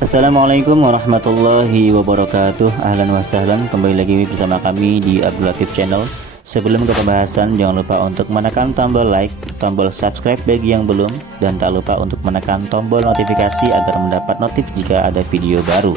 Assalamualaikum warahmatullahi wabarakatuh. Ahlan wa sahlan, kembali lagi bersama kami di Abdul Latif Channel. Sebelum ke pembahasan, jangan lupa untuk menekan tombol like, tombol subscribe bagi yang belum, dan tak lupa untuk menekan tombol notifikasi agar mendapat notif jika ada video baru,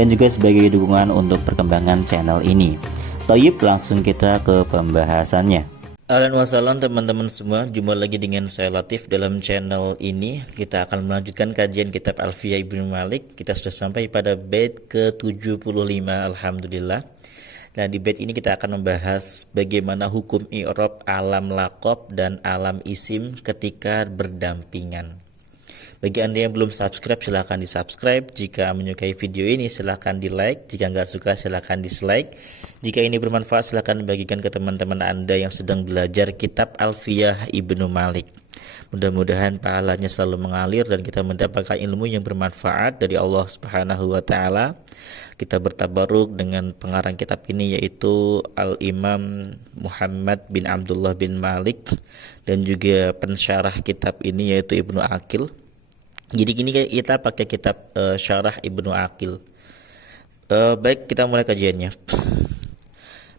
dan juga sebagai dukungan untuk perkembangan channel ini. Toyib, langsung kita ke pembahasannya. Ahlan wa sahlan teman-teman semua, jumpa lagi dengan saya Latif dalam channel ini. Kita akan melanjutkan kajian kitab Alfiyah Ibnu Malik. Kita sudah sampai pada bait ke-75, alhamdulillah. Nah, di bait ini kita akan membahas bagaimana hukum i'rab alam laqab dan alam isim ketika berdampingan. Bagi Anda yang belum subscribe, silahkan di subscribe. Jika menyukai video ini, silahkan di like. Jika nggak suka, silahkan dislike. Jika ini bermanfaat, silahkan bagikan ke teman-teman Anda yang sedang belajar kitab Alfiyah Ibnu Malik. Mudah-mudahan pahalanya selalu mengalir dan kita mendapatkan ilmu yang bermanfaat dari Allah Subhanahu wa Ta'ala. Kita bertabaruk dengan pengarang kitab ini, yaitu Al-Imam Muhammad bin Abdullah bin Malik, dan juga pensyarah kitab ini yaitu Ibnu Aqil. Jadi gini, kita pakai kitab Syarah Ibnu Aqil. Baik, kita mulai kajiannya.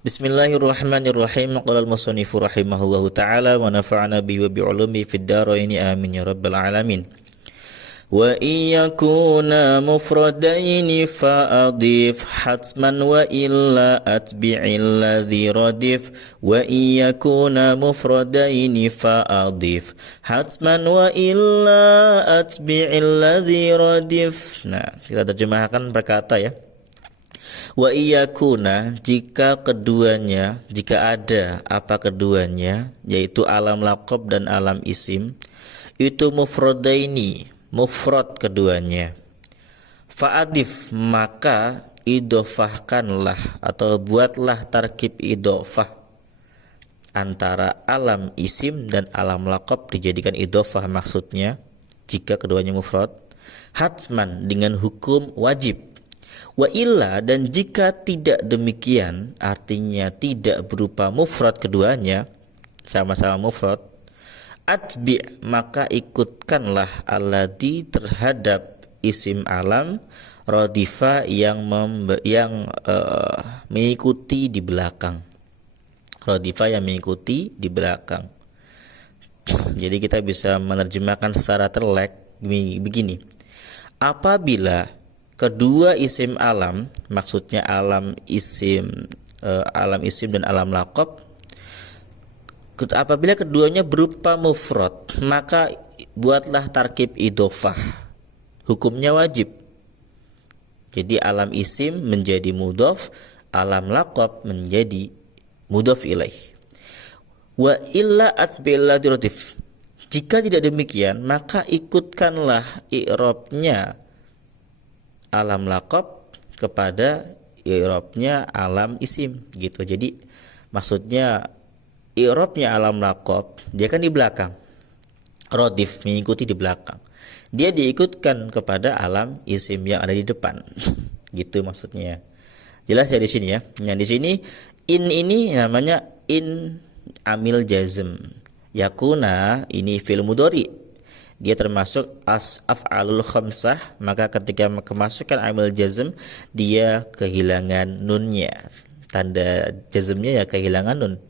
Bismillahirrahmanirrahim. Qala al-musannifu rahimahullahu ta'ala wa nafa'ana bihi wa bi'ulumi fid dharain amin ya rabbal alamin. Wa iyakuna mufradaini fa'adif hatman wa illa atbi'il ladhi radif. Wa iyakuna mufradaini fa'adif hatman wa illa atbi'il ladhi radif. Nah, kita terjemahkan berkata ya. Wa iyakuna, jika keduanya, jika ada apa keduanya, yaitu alam laqab dan alam isim, itu mufradaini, mufrad keduanya. Fa'adif, maka idofahkanlah atau buatlah tarkib idofah antara alam isim dan alam laqab, dijadikan idofah maksudnya jika keduanya mufrad, hatman dengan hukum wajib. Wa illa, dan jika tidak demikian, artinya tidak berupa mufrad keduanya, sama-sama mufrad, atbi', maka ikutkanlah alladhi terhadap isim alam radifa yang mengikuti di belakang. Radifa yang mengikuti di belakang. Jadi kita bisa menerjemahkan secara terlek begini. Apabila kedua isim alam, maksudnya alam isim dan alam laqab, apabila keduanya berupa mufrad, maka buatlah tarkib idofah. Hukumnya wajib. Jadi alam isim menjadi mudhof, alam laqab menjadi mudhof ilaih. Wa illa atbi'il ladhi radif. Jika tidak demikian, maka ikutkanlah i'rabnya alam laqab kepada i'rabnya alam isim gitu. Jadi maksudnya i'rabnya alam laqab dia kan di belakang, radif mengikuti di belakang, dia diikutkan kepada alam isim yang ada di depan gitu maksudnya. Jelas ya di sini ya. Nah, di sini in ini namanya in amil jazm. Yakuna ini fi'il mudhari, dia termasuk af'alul khamsah, maka ketika kemasukan amil jazm dia kehilangan nunnya, tanda jazmnya ya kehilangan nun.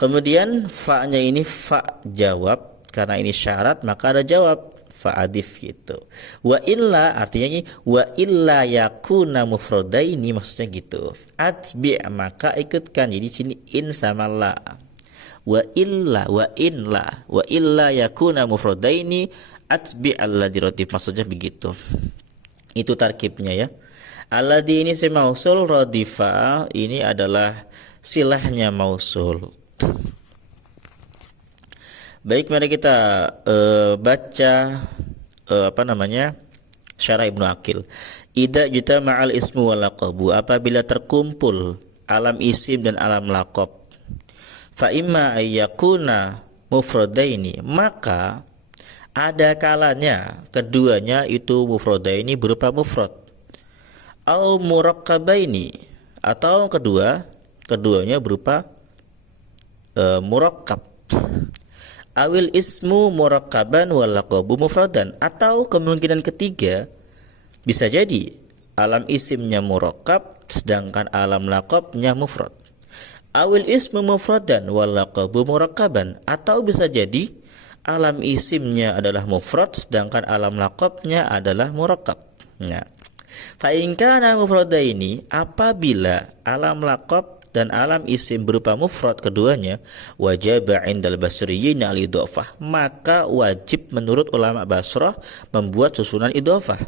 Kemudian fa-nya ini fa jawab, karena ini syarat maka ada jawab, fa'adif gitu. Wa illa, artinya ini wa illa yakuna mufradaini, maksudnya gitu. Atbi', maka ikutkan. Jadi sini in sama la. Wa illa yakuna mufradaini atbi' alladhi radif, maksudnya begitu. Itu tarkibnya ya. Alladhi ini si mausul, radifa ini adalah silahnya mausul. Baik, mari kita baca Syarah Ibnu Aqil. Idza jutama'al ismu wal laqabu, apabila terkumpul alam isim dan alam laqab, fa imma ayyakuna mufradaini, maka ada kalanya keduanya itu mufradaini berupa mufrad, au murakkabaini, atau keduanya berupa murakkab, awil ismu murakkaban wal laqabu mufradan, atau kemungkinan ketiga Bisa jadi alam isimnya murakkab sedangkan alam laqabnya mufrad. Awil ismu mufradan wal laqabu murakkaban, atau bisa jadi alam isimnya adalah mufrad sedangkan alam laqabnya adalah murakkab. Nah, fa in kana mufradaini, apabila alam laqab dan alam isim berupa mufrad keduanya, wajib indal basriyin al idhofah, maka wajib menurut ulama Basrah membuat susunan idhofah.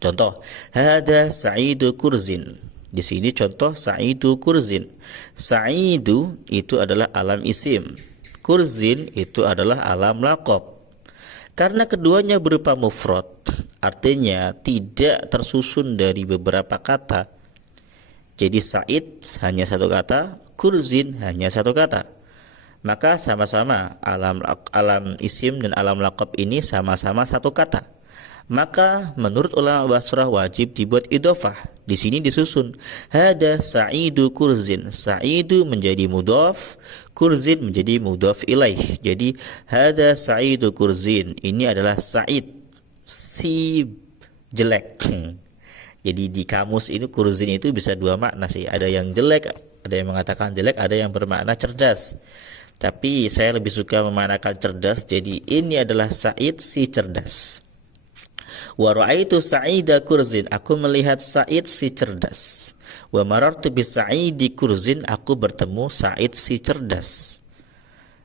Contoh, hada Sa'idu Kurzin. Di sini contoh Sa'idu Kurzin. Sa'idu itu adalah alam isim. Kurzin itu adalah alam laqab. Karena keduanya berupa mufrad, artinya tidak tersusun dari beberapa kata. Jadi Sa'id hanya satu kata, Kurzin hanya satu kata. Maka sama-sama alam isim dan alam laqab ini sama-sama satu kata. Maka menurut ulama Basrah wajib dibuat idhofah. Di sini disusun hada Sa'idu Kurzin. Sa'idu menjadi mudhaf, Kurzin menjadi mudhaf ilaih. Jadi hada Sa'idu Kurzin, ini adalah Sa'id si jelek. Jadi di kamus ini Kurzin itu bisa dua makna sih. Ada yang jelek, ada yang mengatakan jelek, ada yang bermakna cerdas. Tapi saya lebih suka memaknakan cerdas. Jadi ini adalah Sa'id si cerdas. Wa ra'aitu Sa'ida Kurzin, aku melihat Sa'id si cerdas. Wa marartu bi Sa'idi Kurzin, aku bertemu Sa'id si cerdas.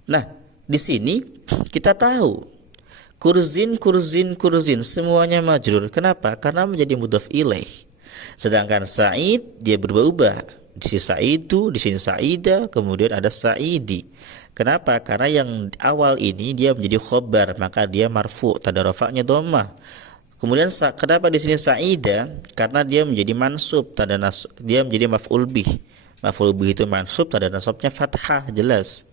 Nah, di sini kita tahu Kurzin semuanya majrur. Kenapa? Karena menjadi mudhaf ilaih. Sedangkan Sa'id dia berubah-ubah. Di sini Sa'idu, di sini Sa'ida, kemudian ada Sa'idi. Kenapa? Karena yang awal ini dia menjadi khobar, maka dia marfu, tanda rafa'nya dhammah. Kemudian kenapa di sini Sa'ida? Karena dia menjadi mansub, tanda dia menjadi maf'ul bih. Maf'ul bih itu mansub, tanda nasabnya fathah, jelas.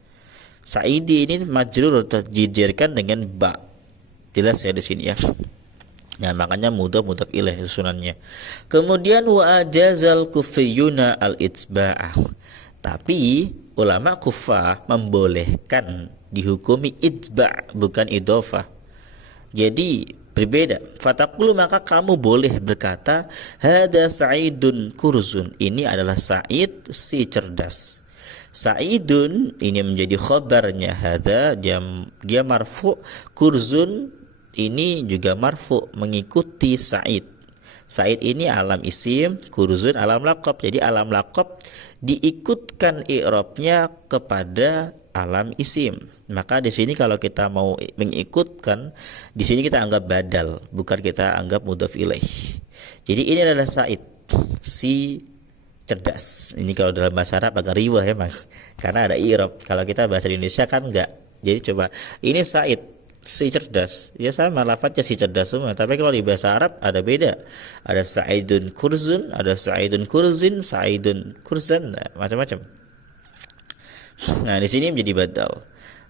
Sa'idi ini majrur, terjijirkan dengan ba. Jelas ya di sini ya. Nah, makanya mudhaf ilaih susunannya. Kemudian wa ajazal kufiyuna al-itsba'ah. Tapi ulama Kufah membolehkan dihukumi itsba', bukan idhofah. Jadi berbeda. Fataqulu, maka kamu boleh berkata hada Sa'idun Kurzun, ini adalah Sa'id si cerdas. Sa'idun ini menjadi khabarnya hada, dia marfu. Kurzun ini juga marfu mengikuti Sa'id. Sa'id ini alam isim, Kurzun alam laqab. Jadi alam laqab diikutkan i'rabnya kepada alam isim. Maka di sini kalau kita mau mengikutkan, di sini kita anggap badal, bukan kita anggap mudhaf ilaih. Jadi ini adalah Sa'id si cerdas. Ini kalau dalam bahasa Arab agak riwah emang, karena ada i'rab. Kalau kita bahasa Indonesia kan enggak. Jadi coba ini Sa'id si cerdas, ya sama lafadznya si cerdas semua. Tapi kalau di bahasa Arab ada beda. Ada Sa'idun Kurzun, ada Sa'idun Kurzin, Sa'idun Kurzan, macam-macam. Nah, di sini menjadi badal.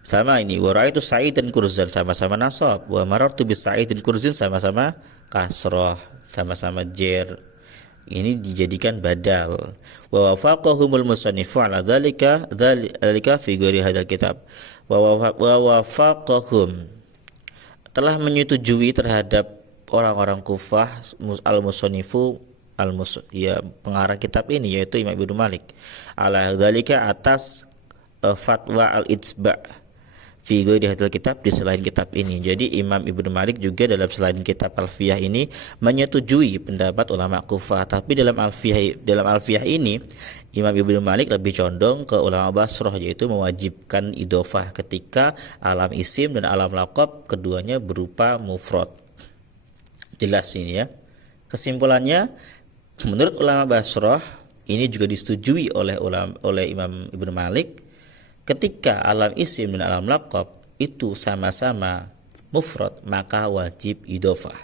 Sama ini, wa ra'aitu Sa'idan Kurzan, sama-sama nasab. Wa marartu bi Sa'idin Kurzin, sama-sama kasrah, sama-sama jer. Ini dijadikan badal. Wa wafaqahumul musannifu ala dzalika fi ghairi hadzal kitab. Wa wafaqahum, telah menyetujui terhadap orang-orang Kufah al-musannifu pengarang kitab ini, yaitu Imam Ibnu Malik, ala dzalika, atas fatwa al-itsba' fi ghairi hadzal kitab, di selain kitab ini. Jadi Imam Ibnu Malik juga dalam selain kitab Alfiyah ini menyetujui pendapat ulama Kufah. Tapi dalam Alfiyah ini Imam Ibnu Malik lebih condong ke ulama Basrah, yaitu mewajibkan idhofah ketika alam isim dan alam laqab keduanya berupa mufrad. Jelas ini ya. Kesimpulannya, menurut ulama Basrah ini juga disetujui oleh Imam Ibnu Malik. Ketika alam isim dan alam laqab itu sama-sama mufrad, maka wajib idhofah.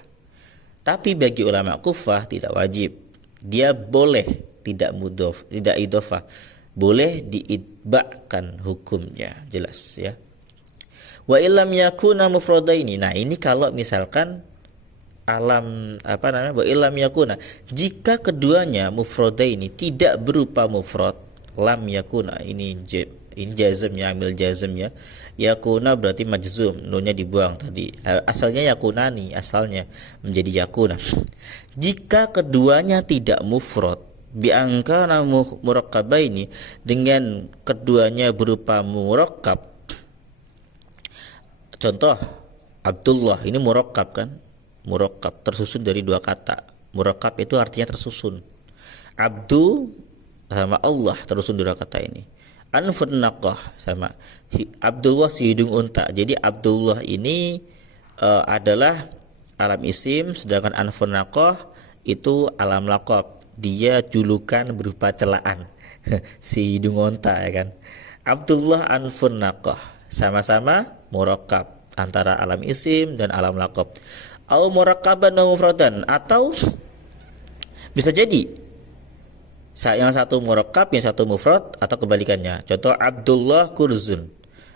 Tapi bagi ulama Kufah tidak wajib. Dia boleh tidak idhofah, boleh diidba'kan hukumnya, jelas ya. Wa illam yakuna mufradaini. Nah, ini kalau misalkan wa illam yakuna, jika keduanya mufradaini tidak berupa mufrad, lam yakuna, ini Ini jazm ya, ambil jazm ya. Yakuna berarti majzum, nunnya dibuang tadi. Asalnya yakunani, asalnya menjadi yakuna. Jika keduanya tidak mufrad, biangka murakkaba ini, dengan keduanya berupa murakkab. Contoh Abdullah ini murakkab kan? Murakkab tersusun dari dua kata. Murakkab itu artinya tersusun. Abdu sama Allah tersusun dua kata ini. Anfun naqah sama Abdullah si hidung unta. Jadi Abdullah ini adalah alam isim, sedangkan anfun naqah itu alam laqab. Dia julukan berupa celaan. Si hidung unta ya kan. Abdullah anfun naqah sama-sama murakkab antara alam isim dan alam laqab. Au murakkaban wa mufradan, atau bisa jadi yang satu murakkab, yang satu mufrad, atau kebalikannya. Contoh Abdullah kurzun,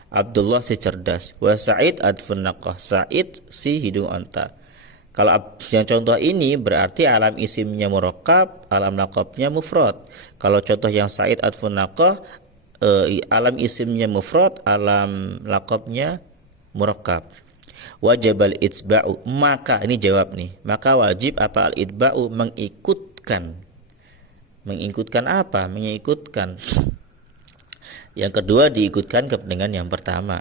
Abdullah si cerdas, wa Sa'id adfun naqah, Sa'id si hidung unta. Kalau yang contoh ini berarti alam isimnya murakkab, alam laqabnya mufrad. Kalau contoh yang Sa'id adfun naqah, alam isimnya mufrad, alam laqabnya murakkab. Wajib al-itba'u, maka ini jawab nih, maka wajib apa al-itba'u, mengikutkan apa? Mengikutkan yang kedua diikutkan dengan yang pertama.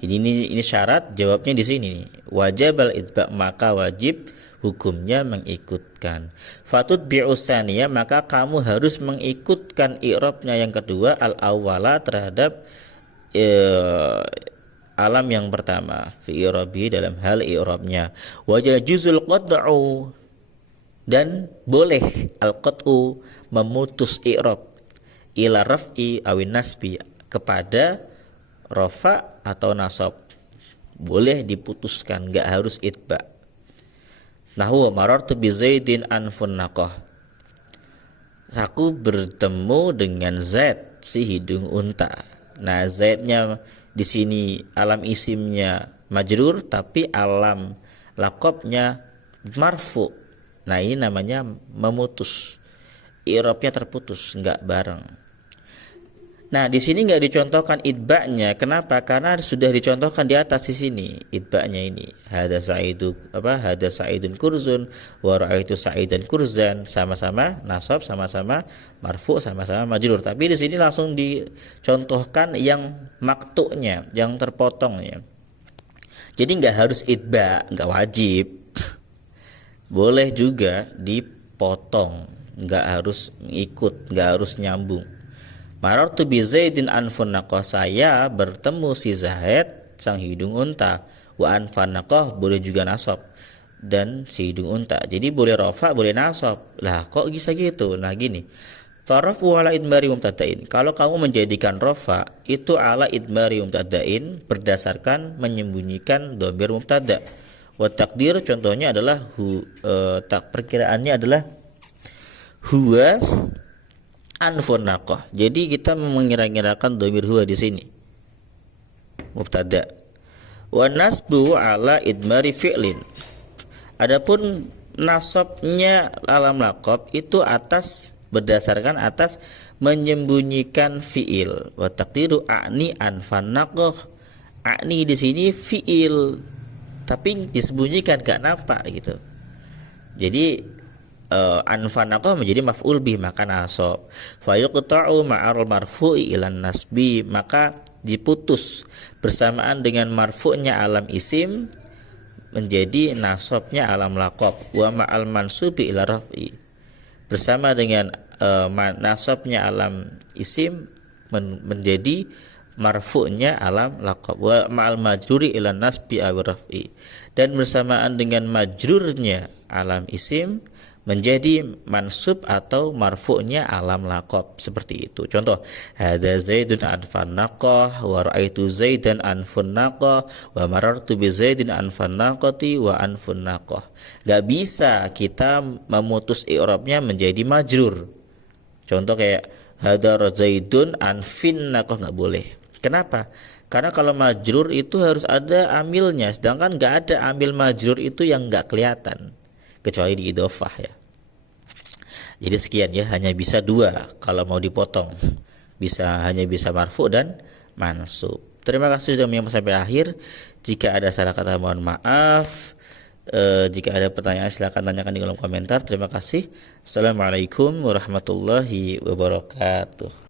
Ini syarat jawabnya di sini nih. Wajib al-itba', maka wajib hukumnya mengikutkan. Fatut bi'usaniyah, maka kamu harus mengikutkan i'rabnya yang kedua al-awwala terhadap alam yang pertama fi i'rabi, dalam hal i'rabnya. Wajazul qat'u, dan boleh al-qat'u memutus i'rab ila raf'i awin nasbi, kepada rafa atau nasab. Boleh diputuskan, enggak harus itba. Nahwa marartu bi Zaidin anfun naqah, aku bertemu dengan Zaid si hidung unta. Nah, Zaidnya di sini alam isimnya majrur, tapi alam laqabnya marfu. Nah, ini namanya memutus. I'rabnya terputus, enggak bareng. Nah, di sini enggak dicontohkan itba'nya. Kenapa? Karena sudah dicontohkan di atas di sini itba'nya ini. Hada Sa'idun kurzun wa ra'aitu Sa'idan kurzan, sama-sama nasab, sama-sama marfu, sama-sama majrur. Tapi di sini langsung dicontohkan yang maktu'nya, yang terpotongnya. Jadi enggak harus itba', enggak wajib. Boleh juga dipotong, enggak harus ikut, enggak harus nyambung. Marartu bi Zaidin anfun naqah, saya bertemu si Zaid sang hidung unta. Wa anfan naqah boleh juga nasab dan si hidung unta. Jadi boleh rafa, boleh nasab. Lah kok bisa gitu? Nah gini. Farafu ala idmari mubtada'in. Kalau kamu menjadikan rafa itu ala idmari mubtada'in berdasarkan menyembunyikan dhamir mubtada'. Wa takdir contohnya adalah perkiraannya adalah huwa anfun naqah. Jadi kita mengira-ngirakan dhamir huwa di sini mubtada. Wa nasbu ala idmari fi'lin. Adapun nasabnya alam laqab itu berdasarkan atas menyembunyikan fi'il. Wa taqdiru a'ni anfan naqah. A'ni di sini fi'il tapi disembunyikan, gak nampak gitu. Jadi anfan naqah menjadi maf'ul bih, maka nasab. Fa yuqta'u ma'al marfu'i ilan nasbi, maka diputus bersamaan dengan marfu'nya alam isim menjadi nasabnya alam laqab. Wa ma'al mansubi ila raf'i, bersama dengan nasabnya alam isim menjadi marfu'nya alam laqab. Wa ma'al majruri ila nasbi aw raf'i, dan bersamaan dengan majrurnya alam isim menjadi mansub atau marfu'nya alam laqab, seperti itu. Contoh, hada Zaidun anfan naqah wa ra'aitu Zaidan anfun naqah wa marartu bi Zaidin anfan naqati wa anfun naqah. Gak bisa kita memutus i'rabnya menjadi majrur. Contoh kayak hada Zaidun anfin naqah, gak boleh. Kenapa? Karena kalau majrur itu harus ada amilnya, sedangkan gak ada amil majrur itu yang gak kelihatan kecuali di idhofah ya. Jadi sekian ya, hanya bisa dua kalau mau dipotong. hanya bisa marfu dan mansub. Terima kasih sudah menyimak sampai akhir. Jika ada salah kata mohon maaf. Jika ada pertanyaan silakan tanyakan di kolom komentar. Terima kasih. Assalamualaikum warahmatullahi wabarakatuh.